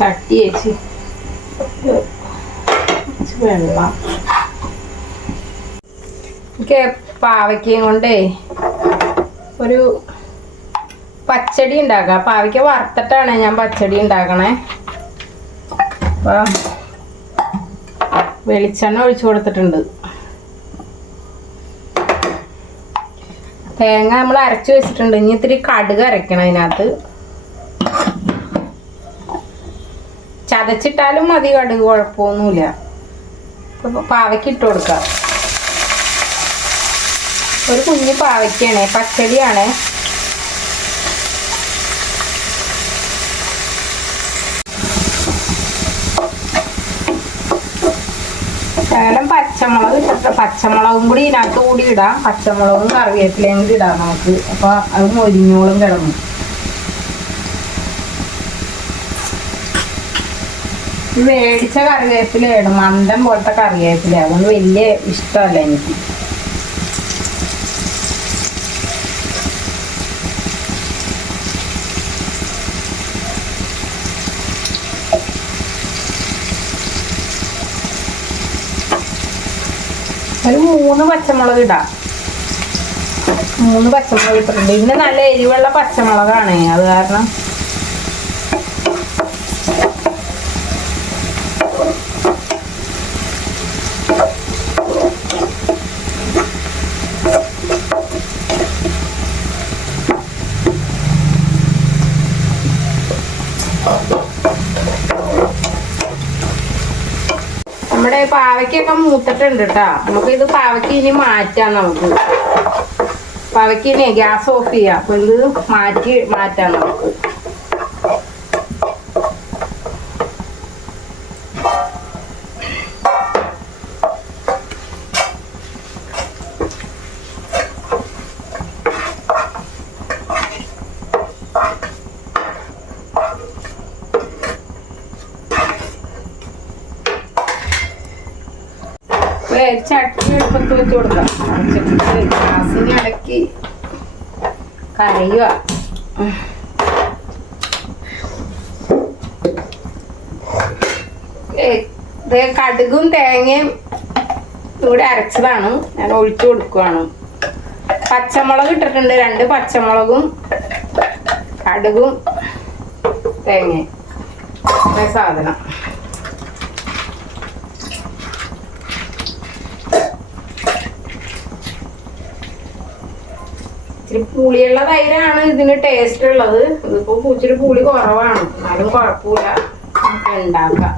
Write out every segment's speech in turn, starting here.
കുറച്ച് വെള്ളം പാവയ്ക്കയും കൊണ്ടേ ഒരു പച്ചടി ഉണ്ടാക്കുക പാവയ്ക്ക വറുത്തിട്ടാണ് ഞാൻ പച്ചടി ഉണ്ടാക്കണേ. അപ്പൊ വെളിച്ചെണ്ണ ഒഴിച്ചു കൊടുത്തിട്ടുണ്ട്. തേങ്ങ നമ്മൾ അരച്ചു വെച്ചിട്ടുണ്ട്. ഇനി ഇത്തിരി കടുക് അരയ്ക്കണം അതിനകത്ത്. ചതച്ചിട്ടാലും മതി കടുക് കുഴപ്പമൊന്നുമില്ല. പാവയ്ക്ക് ഇട്ട് കൊടുക്കാം. ഒരു കുഞ്ഞ് പാവയ്ക്കാണ് പച്ചടിയാണ്. ശകലം പച്ചമുളക് ഇട്ട പച്ചമുളകും കൂടി ഇതിനകത്ത് കൂടി ഇടാം. പച്ചമുളകും കറിവേപ്പിലയും കൂടി ഇടാം നമുക്ക്. അപ്പൊ അത് മൊരിഞ്ഞോളും കിടന്നു. ഇത് കറിവേപ്പില ഇടും. മന്ദം പോലത്തെ കറിവേപ്പില. അതുകൊണ്ട് വലിയ ഇഷ്ടമല്ല എനിക്ക്. ഒരു മൂന്ന് പച്ചമുളക് ഇടാം. മൂന്ന് പച്ചമുളക് ഇട്ടിട്ടുണ്ട്. ഇതിന് നല്ല എരിവുള്ള പച്ചമുളകാണ്. അത് കാരണം നമ്മുടെ പാവയ്ക്കൊക്കെ മൂത്തിട്ടുണ്ട് കേട്ടോ നമുക്ക് ഇത് പാവയ്ക്ക് ഇനി മാറ്റാം നമുക്ക്. പാവയ്ക്ക് ഇനി ഗ്യാസ് ഓഫ് ചെയ്യാം. അപ്പൊ ഇത് മാറ്റി മാറ്റാം നമുക്ക്. ഇത് കടുകും തേങ്ങയും ഇവിടെ അരച്ചതാണ് ഞാൻ ഒഴിച്ചു കൊടുക്കുവാണ്. പച്ചമുളക് ഇട്ടിട്ടുണ്ട്. രണ്ട് പച്ചമുളകും കടുകും തേങ്ങയും. സാധനം. ഇച്ചിരി പുളിയുള്ള തൈരാണ് ഇതിന് ടേസ്റ്റ് ഉള്ളത്. ഇതിപ്പോ ഇച്ചിരി പുളി കുറവാണ്. എന്നാലും കുഴപ്പമില്ല. ഉണ്ടാക്കാം.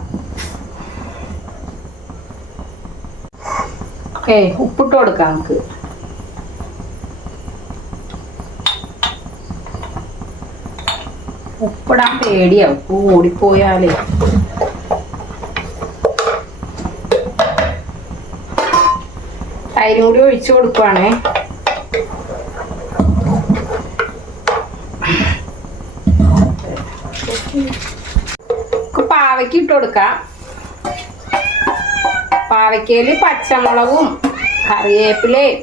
ഏ ഉപ്പിട്ട് കൊടുക്കാം നമുക്ക്. ഉപ്പിടാൻ പേടിയാ. ഉപ്പ് ഓടിപ്പോയാലേ. തൈരും കൂടി ഒഴിച്ചു കൊടുക്കുവാണേ പാവയ്ക്ക് ഇട്ട് കൊടുക്കാം പാവയ്ക്കയിൽ പച്ചമുളകും കറിവേപ്പിലയും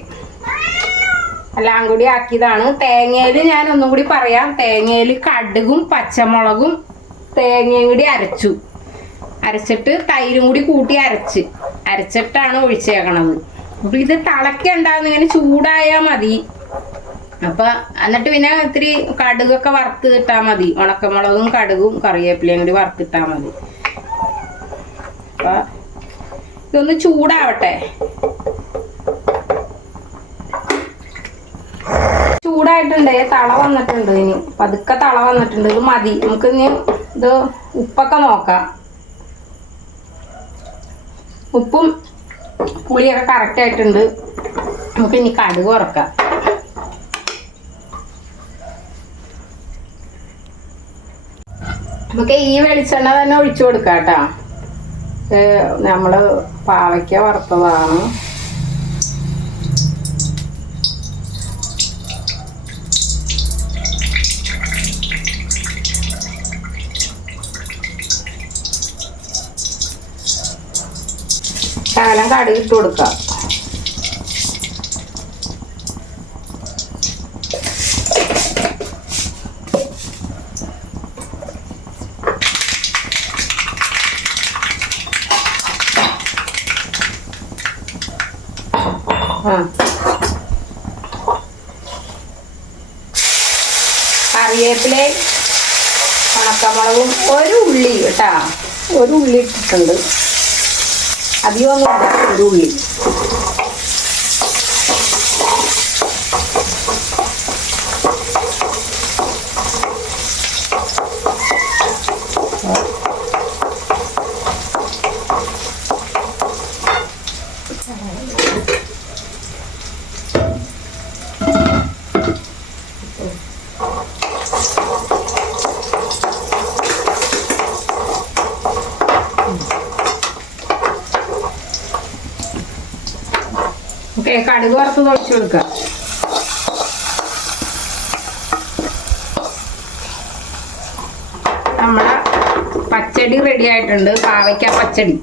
എല്ലാം കൂടി ആക്കിയതാണ്. തേങ്ങയിൽ ഞാൻ ഒന്നും കൂടി പറയാം. തേങ്ങയിൽ കടുകും പച്ചമുളകും തേങ്ങയും കൂടി അരച്ചു. അരച്ചിട്ട് തൈരും കൂടി കൂട്ടി അരച്ച്. അരച്ചിട്ടാണ് ഒഴിച്ചേക്കണത്. അപ്പൊ ഇത് തിളക്കണ്ടാന്ന് ഇങ്ങനെ ചൂടായാൽ മതി. അപ്പൊ എന്നിട്ട് പിന്നെ ഇത്തിരി കടുകൊക്കെ വറുത്ത് ഇട്ടാ മതി. ഉണക്കമുളകും കടുകും കറിവേപ്പിലയും കൂടി വറുത്തിട്ടാ മതി. ഇതൊന്ന് ചൂടാവട്ടെ. ചൂടായിട്ടുണ്ട് തള വന്നിട്ടുണ്ട് ഇനി. പതുക്കെ തള വന്നിട്ടുണ്ട്. ഇത് മതി. നമുക്ക് ഇനി ഇത് ഉപ്പൊക്കെ നോക്കാം. ഉപ്പും പുളിയൊക്കെ കറക്റ്റ് ആയിട്ടുണ്ട്. നമുക്ക് ഇനി കടുക് ഉറക്കാം നമുക്ക് ഈ വെളിച്ചെണ്ണ തന്നെ ഒഴിച്ചു കൊടുക്കാം കേട്ടോ. നമ്മൾ പാവയ്ക്ക വറുത്തതാണ്. ശകലം കടുകിട്ട് കൊടുക്കാം. കറിവേപ്പിലയും ഉണക്കമുളകും ഒരു ഉള്ളി കേട്ടാ. ഒരു ഉള്ളി ഇട്ടിട്ടുണ്ട്. അധികം ഒരു ഉള്ളി. കടുക് വറുത്ത് തുളച്ചു കൊടുക്കുക നമ്മളെ പച്ചടി റെഡി ആയിട്ടുണ്ട്. പാവയ്ക്ക പച്ചടി.